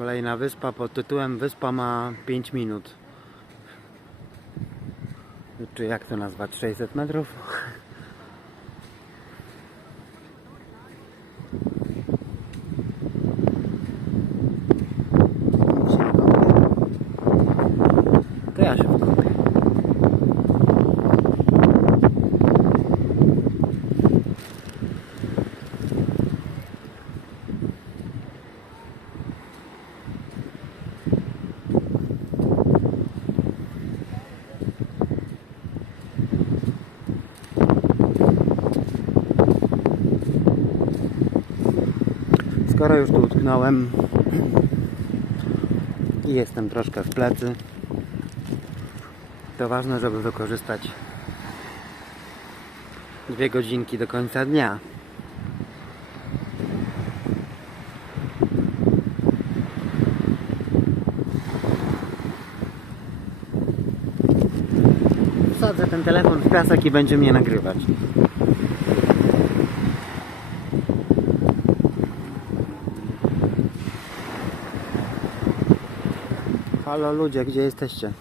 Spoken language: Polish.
Kolejna wyspa pod tytułem Wyspa ma 5 minut. Czy jak to nazwać? 600 metrów? To ja się Skoro już tu utknąłem i jestem troszkę w plecy, to ważne, żeby wykorzystać dwie godzinki do końca dnia. Wsadzę ten telefon w piasek i będzie mnie nagrywać. Halo ludzie, gdzie jesteście?